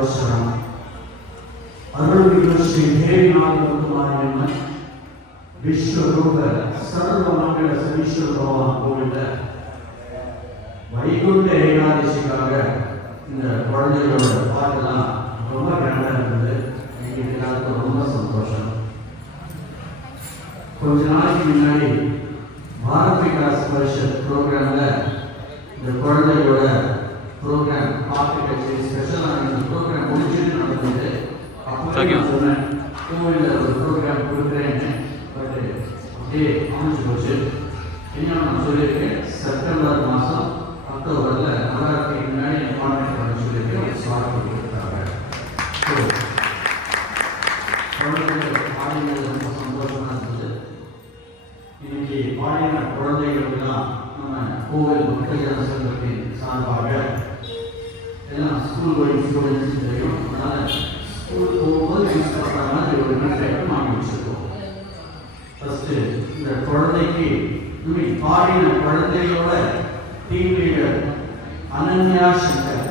ಅವಸರಂ ಅರುಳಿಗೆ ಶ್ರೀ ದೇವಿನಾಥ ಕುಮಾರನ ವಿಶ್ವರೂಪ ಸರ್ವ ಮಂಗಳ சனீஸ்வர கோவில்ல வைகுண்ட ஏகாதசிக்காக இந்த குழந்தைகளோட பாட்டெல்லாம் ரொம்ப கிராண்டா இருந்தது. எங்களுக்கு எல்லாருக்கும் ரொம்ப சந்தோஷம். கொஞ்ச நாளைக்கு முன்னாடி பாரத் விகாஸ் பரிஷத் ப்ரோக்ராம்ல இந்த குழந்தைகளோட ப்ரோக்ராம் பாட்டு கட்சி ஸ்பெஷலான இந்த ப்ரோக்ராம் முடிச்சுட்டு நடந்தது. அப்போ நான் சொன்னேன் கோவிலில் ஒரு ப்ரோக்ராம் கொடுக்குறேன்னு. பட் அப்படியே அமைச்சு போச்சு. என்ன நான் சொல்லியிருக்கேன், செப்டம்பர் மாதம் அக்டோபரில் நவராத்திரிக்கு முன்னாடி கான்டாக்ட் பண்ண சொல்லியிருக்கேன். ஸ்டார்ட் பண்ணியிருக்காங்க. ஸோ குழந்தைகள் பாடினது ரொம்ப சந்தோஷமாக இருந்தது. இன்னைக்கு பாடின குழந்தைகளுக்கெல்லாம் நம்ம கோவில் மக்கள் ஜனசங்கத்தின் சார்பாக எல்லாம் ஸ்கூல் கோயிங் ஸ்டூடெண்ட்ஸ் தெரியும். அதனால் ஸ்கூல் போகும்போது யூஸ் பண்ணுற மாதிரி ஒரு மெட்ரிக் வாங்கி வச்சுருக்கோம். ஃபஸ்ட்டு இந்த குழந்தைக்கு பாடின குழந்தைகளோட டீம் லீடர் அனன்யா சங்கர்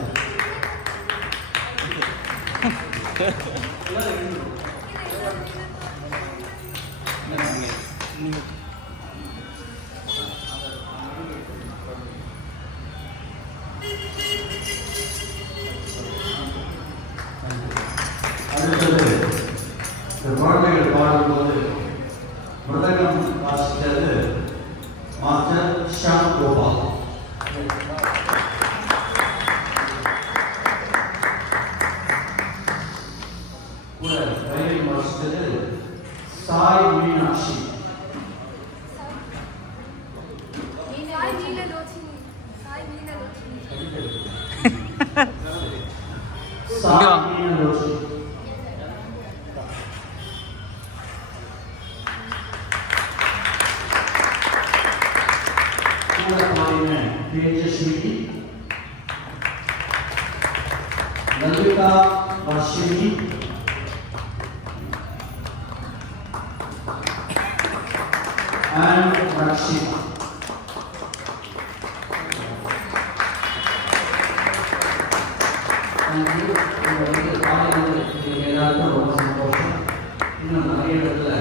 அடுத்தது இந்த குழந்தைகள் பாடும்போது மிருதங்கம் வாசித்தது மாஸ்டர் ஷாம் கோபால். கூட வயலின் வாசித்தது சாய் மீனாட்சி. तेजस्वी Lalita Varshini and Rakshita. Thank you. எல்லாருக்கும் ரொம்ப சந்தோஷம். இன்னும் நிறைய இடத்துல